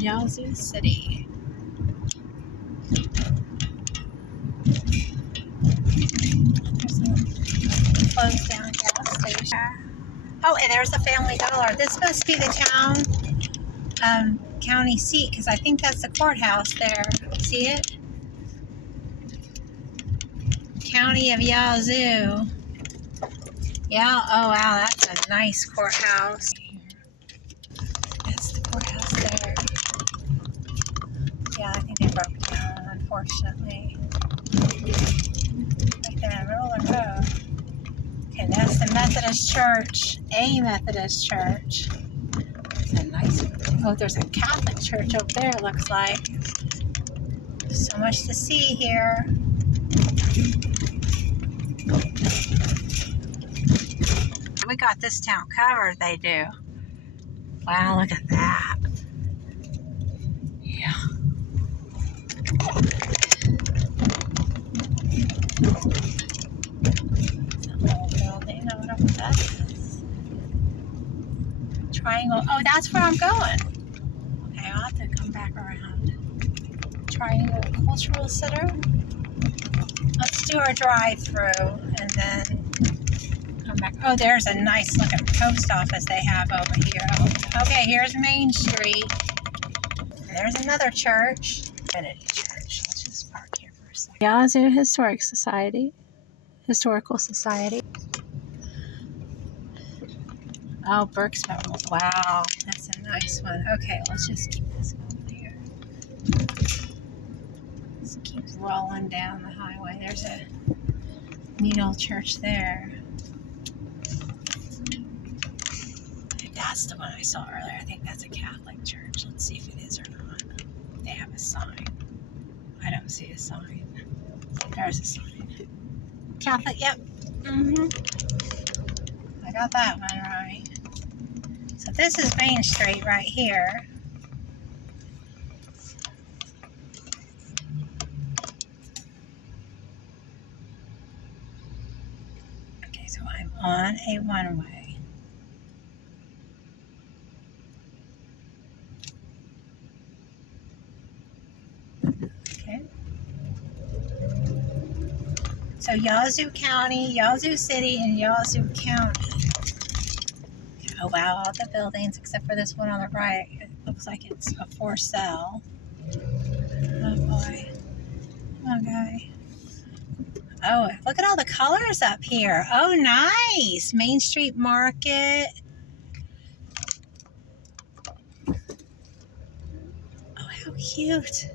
Yazoo City. There's a closed down gas station. Oh, and there's a Family Dollar. This must be the county seat, because I think that's the courthouse there. See it? County of Yazoo. Yeah, oh wow, that's a nice courthouse. That's the courthouse there. Yeah, I think they broke it down, unfortunately. Right there in the middle of the road. Okay, that's the Methodist Church. A Methodist Church. It's a nice one. Oh, there's a Catholic church over there, it looks like. So much to see here. We got this town covered, they do. Wow, look at that. Yeah. It's a little building. I wonder what that is. Triangle. Oh, that's where I'm going. Okay, I'll have to come back around. Triangle Cultural Center. Let's do our drive-through and then come back. Oh, there's a nice looking post office they have over here. Oh, okay, here's Main Street. There's another church. Trinity Church. Let's just park here for a second. Yazoo Historical Society. Oh, Burke's Memorial. Wow, that's a nice one. Okay, let's just keep this going here. Let's keep rolling down the highway. There's a neat old church there. That's the one I saw earlier. I think that's a Catholic church. Let's see if it is or not. They have a sign. I don't see a sign. There's a sign. Catholic, yep. I got that one right. So this is Main Street right here. Okay, so I'm on a one-way. So Yazoo County, Yazoo City, and Yazoo County. Oh wow, all the buildings except for this one on the right. It looks like it's a for sale. Oh boy. Okay. Oh, look at all the colors up here. Oh, nice. Main Street Market. Oh, how cute.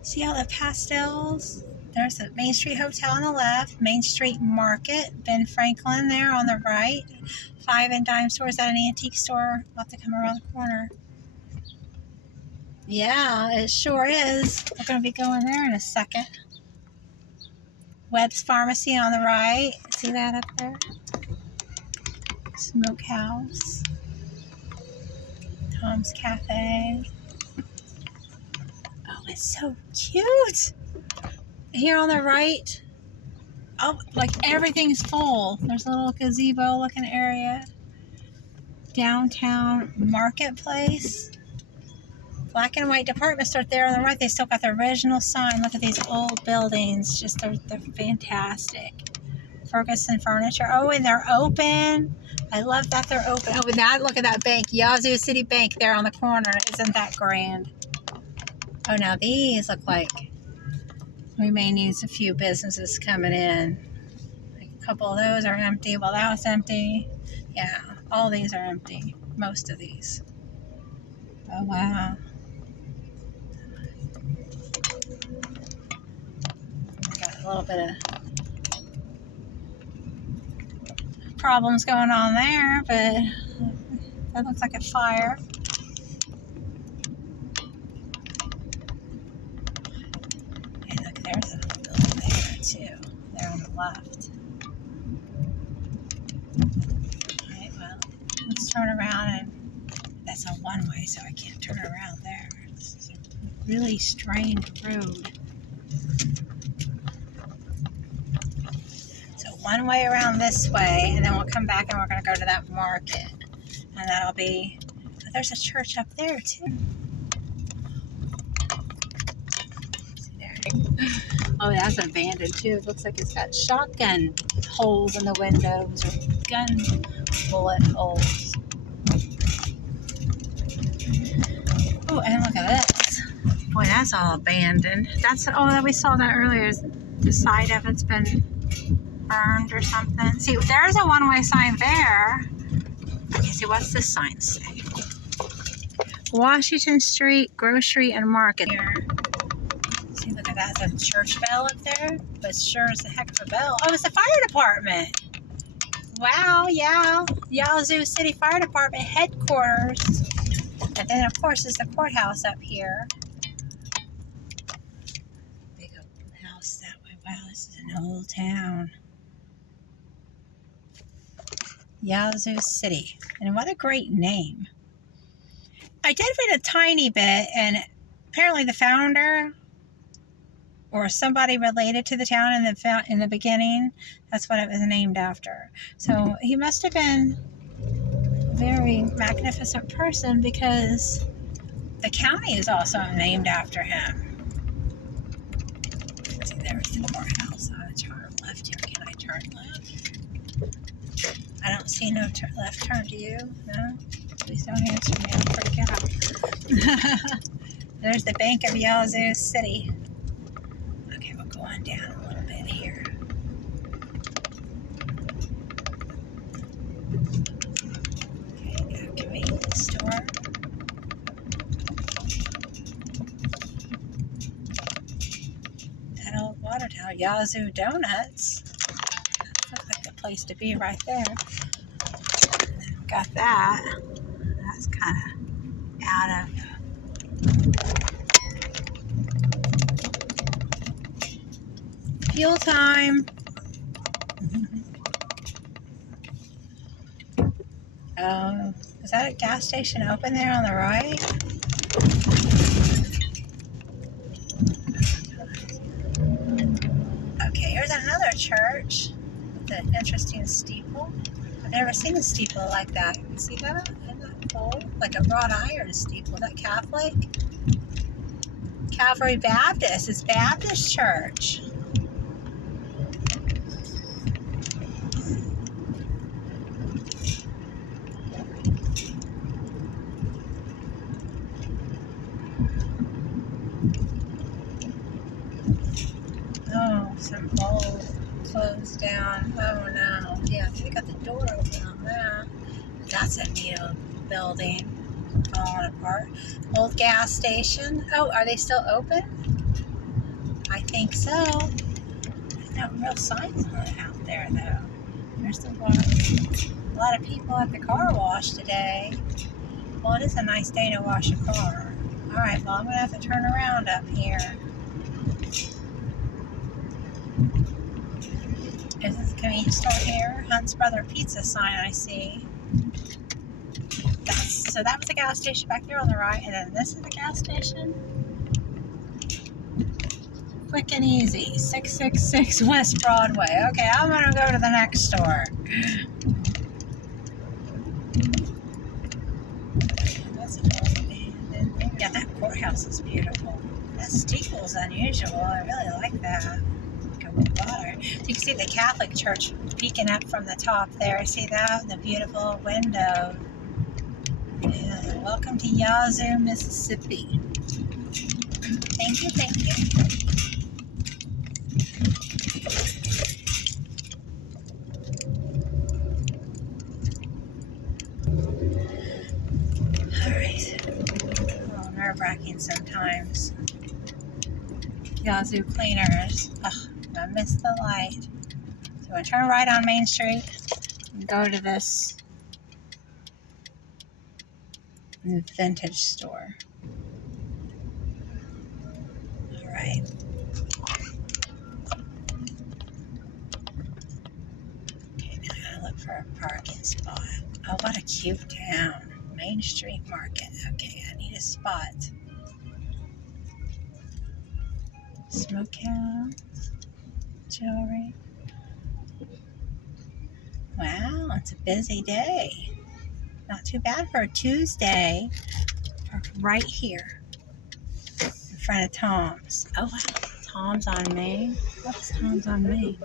See all the pastels? There's a Main Street Hotel on the left, Main Street Market, Ben Franklin there on the right, 5 and dime stores at an antique store. We'll have to come around the corner. Yeah, it sure is. We're going to be going there in a second. Webb's Pharmacy on the right. See that up there? Smokehouse. Tom's Cafe. Oh, it's so cute. Here on the right, oh, like everything's full. There's a little gazebo looking area. Downtown Marketplace. Black and white department store there on the right. They still got the original sign. Look at these old buildings. Just they're fantastic. Ferguson Furniture. Oh, and they're open. I love that they're open. Oh, and that, look at that bank. Yazoo City Bank there on the corner. Isn't that grand? Oh, now these look like we may need a few businesses coming in. Like a couple of those are empty. Well, that was empty. Yeah, all these are empty. Most of these. Oh, wow. Got a little bit of problems going on there, but that looks like a fire. There's another building there too. There on the left. Alright, well, let's turn around, and that's a one-way, so I can't turn around there. This is a really strange road. So one way around this way, and then we'll come back and we're going to go to that market. And that'll be, oh, there's a church up there too. Oh, that's abandoned too. It looks like it's got shotgun holes in the windows or gun bullet holes. Oh, and look at this. Boy, that's all abandoned. That's that we saw that earlier. The side of it's been burned or something. See, there's a one-way sign there. Okay, see, what's this sign say? Washington Street Grocery and Market here. See, look at that. It's a church bell up there. But sure is a heck of a bell. Oh, it's the fire department. Wow, yeah. Yazoo City Fire Department headquarters. And then, of course, is the courthouse up here. Big old house that way. Wow, this is an old town. Yazoo City. And what a great name. I did read a tiny bit, and apparently the founder or somebody related to the town in the beginning, that's what it was named after. So he must have been a very magnificent person because the county is also named after him. See, there's the courthouse. I'm going to turn left here. Can I turn left? I don't see no left turn. Do you? No? Please don't answer me. I'll freak out. There's the Bank of Yazoo City. Okay, we'll go on down a little bit here. Okay, convenience store. That old water tower, Yazoo Donuts. That looks like the place to be right there. Got that. That's kind of out of. Fuel time. Is that a gas station open there on the right? Okay, here's another church with an interesting steeple. I've never seen a steeple like that. You see that? Isn't that cool? Like a wrought iron steeple. Is that Catholic? Calvary Baptist. It's Baptist church. Oh, some old closed down. Oh no. Yeah, they got the door open on that. That's a neat old building. Falling apart. Old gas station. Oh, are they still open? I think so. No real signs on it out there though. There's a lot of people at the car wash today. Well, it is a nice day to wash a car. Alright, well I'm gonna have to turn around up here. Is this a convenience store here? Hunt's Brother Pizza sign I see. So that was the gas station back there on the right, and then this is the gas station. Quick and easy, 666 West Broadway. Okay, I'm gonna go to the next store. Yeah, that courthouse is beautiful. That steeple is unusual. I really like that. Water. So you can see the Catholic church peeking up from the top there. See that? The beautiful window. Yeah. Welcome to Yazoo, Mississippi. Thank you, thank you. Alright. Oh, nerve-wracking sometimes. Yazoo cleaners. Ugh. I missed the light. So I'm going to turn right on Main Street and go to this vintage store. Alright. Okay, now I gotta look for a parking spot. Oh, what a cute town. Main Street Market. Okay, I need a spot. Smokehouse. Jewelry. Wow, it's a busy day. Not too bad for a Tuesday. Right here in front of Tom's. Oh wow, Tom's on Main. What's Tom's on Main?